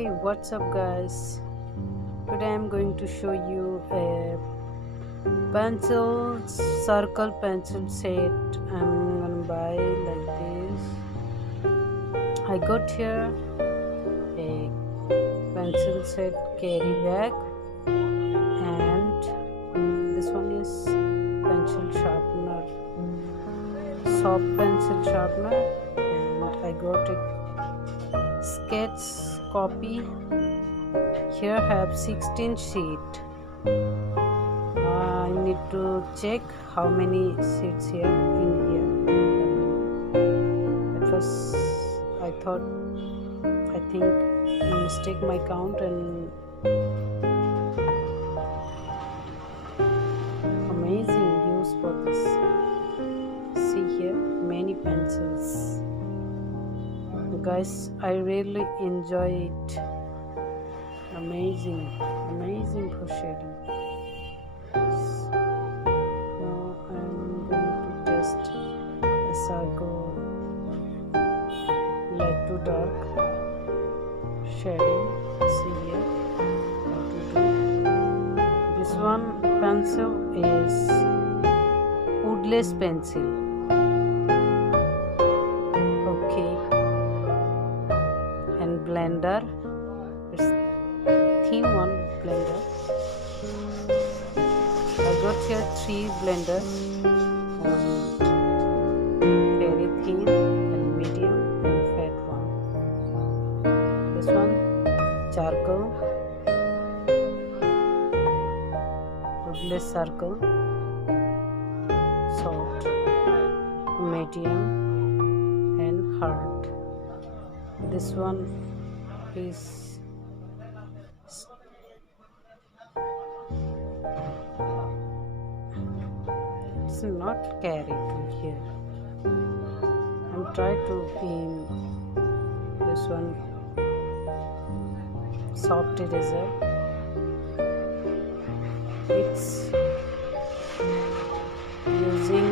Hey, what's up, guys? Today I'm going to show you a circle pencil set. I'm gonna buy like this. I got here a pencil set carry bag, and this one is pencil sharpener, soft pencil sharpener, and I got a sketch copy. Here I have 16 sheet. I need to check how many sheets here in here. At first I think I mistake my count, and amazing use for this. See here, many pencils. Guys, I really enjoy it. Amazing for shading. Now I'm going to test a circle, light to dark shading. See here how to do. This one pencil is woodless pencil. Okay, and blender. It's thin one blender. I got here 3 blenders, very thin and medium and fat one. This one charcoal, woodless circle, soft, medium and hard. This one is it's not carried to here. I'm trying to in this one soft eraser. It's using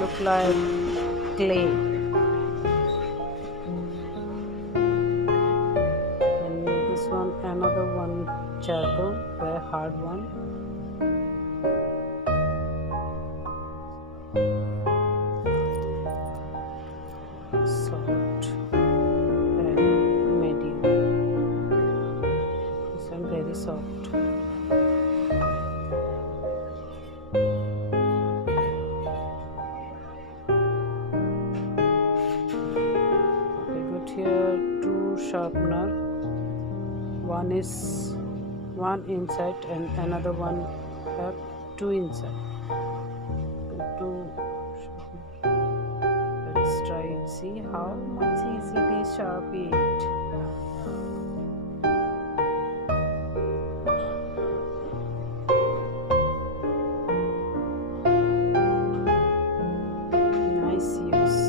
look like clay, and this one another one charcoal, very hard one. Soft and medium. This one very soft. I got here 2 sharpener. One is one inside and another one have 2 inside. Let's try it. See how much easily sharp it. Nice use.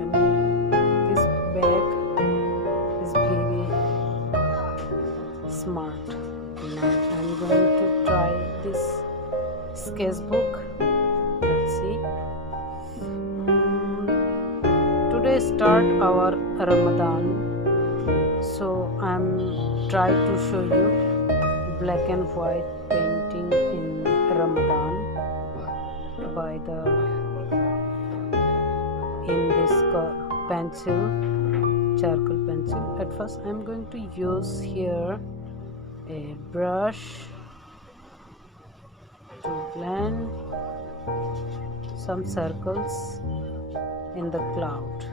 And this bag is very smart. Now I'm going to try this sketchbook. Let's see. Today start our Ramadan, so I'm trying to show you black and white painting in Ramadan by in this pencil, charcoal pencil. At first I'm going to use here a brush to blend some circles in the cloud.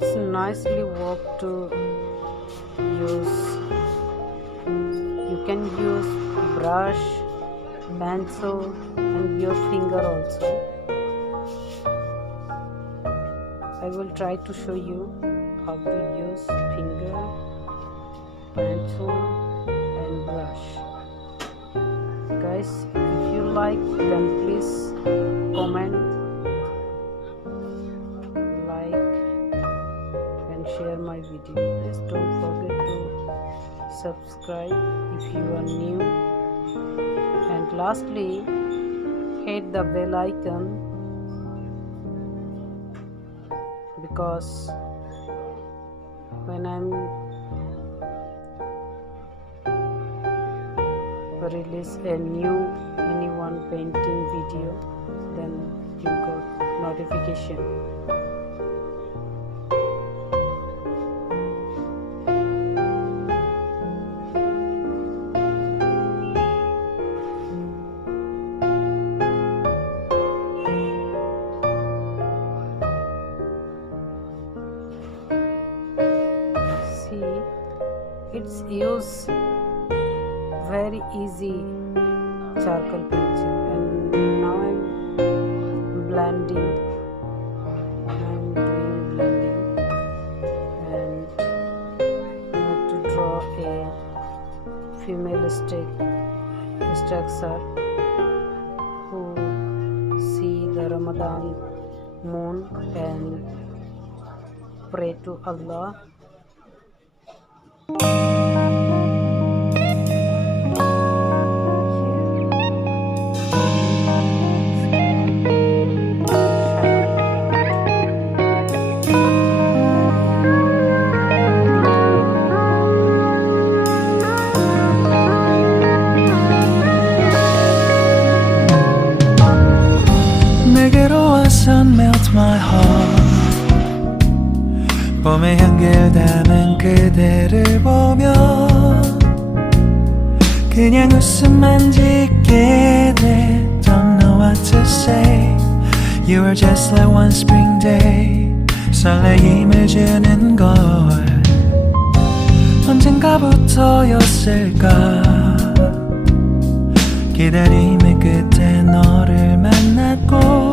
It's nicely work to use. You can use brush, pencil and your finger also. I will try to show you how to use finger, pencil and brush. Guys, if you like, then please comment, like and share my video. Please don't forget to subscribe if you are new. Lastly, hit the bell icon because when I'm release a new anyone painting video, then you got notification. See, it's use very easy charcoal pencil, and now I'm blending. I'm doing blending, and I have to draw a female structure who see the Ramadan moon and pray to Allah. Melt my heart. 봄의 향기를 담은 그대를 보며 그냥 웃음만 짓게 돼. Don't know what to say. You are just like one spring day. 설레임을 주는 걸 언젠가부터였을까. 기다림의 끝에 너를 만났고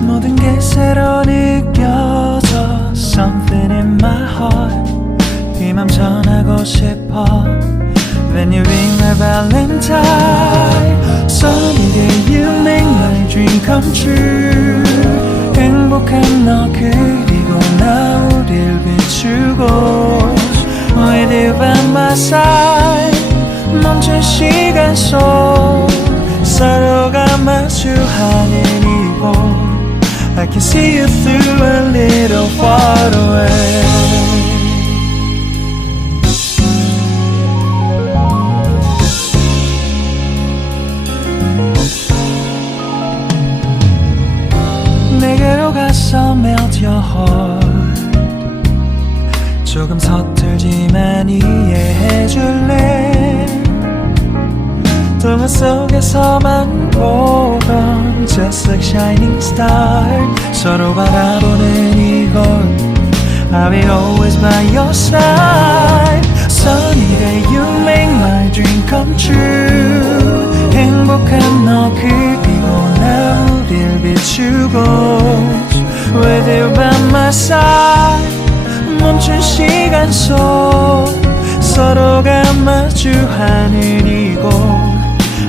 모든 게 새로 느껴져. Something in my heart. 이 맘 전하고 싶어. When you ring my valentine. Sunny day you make my dream come true. 행복한 너 그리고 나 우릴 비추고 With you by my side. 멈춘 시간 속 서로가 마주하는 이곳 I can see you through a little far away. 내게로 가서 melt your heart. 조금 서툴지만 이해해줄래. 동화 속에서만 보던 Just like shining star. 서로 바라보는 이곳 I'll be always by your side. Sunny day you make my dream come true. 행복한 너 그리고 나 우릴 비추고 With you by my side. 멈춘 시간 속 서로가 마주하는 이곳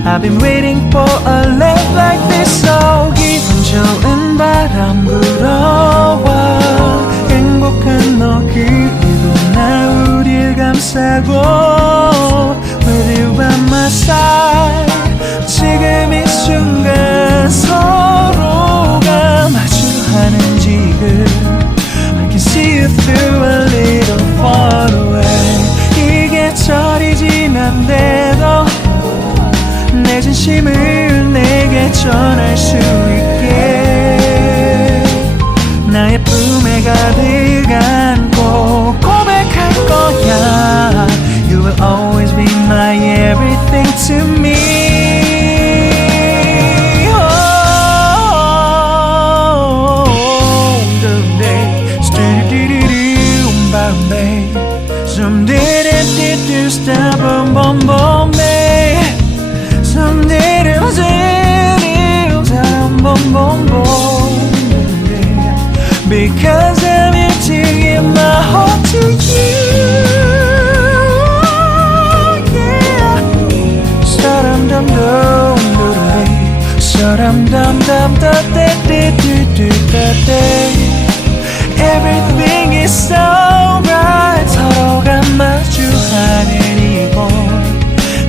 I've been waiting for a love like this. So 기분 좋은 바람 불어와 행복한 너 그리고 나 우릴 감싸고 With you by my side. 지금 이 순간 서로가 마주하는 지금 I can see you through a little far away. 이 계절이 지난데도 내 진심을 내게 전할 수 있게 나의 품에 가득 안고 고백할 거야. You will always be my everything to me. Someday do stop boom boom babe. Someday do boom boom boom. Because I'm here to give my heart to you. Yeah. Dum dum dum dum. Dum dum dum da da da da da. Everything is so right. 서로가 마주하는 이곳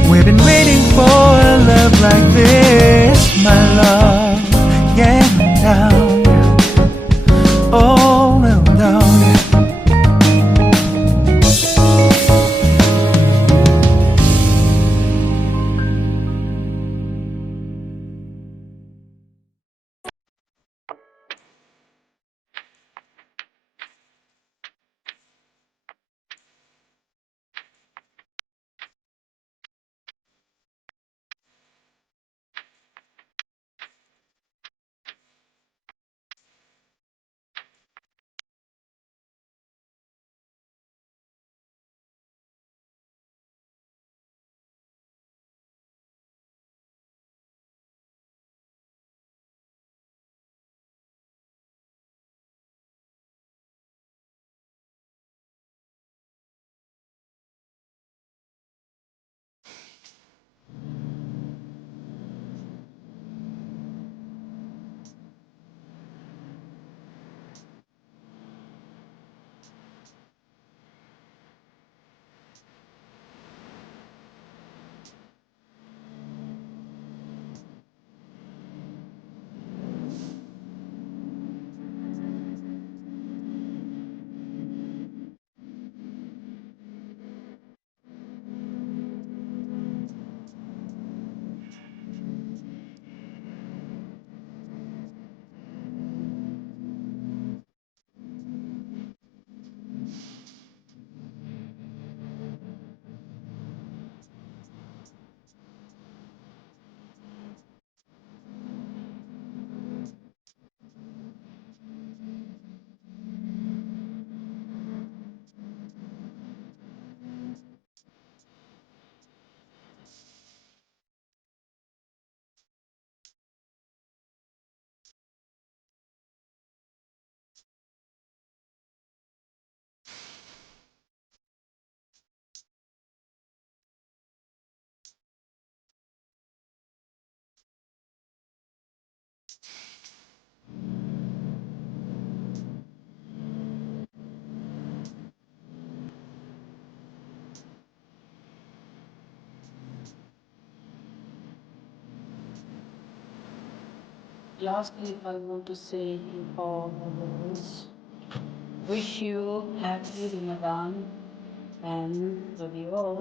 We've been waiting for Lastly, I want to say all wish you happy Ramadan and love you all.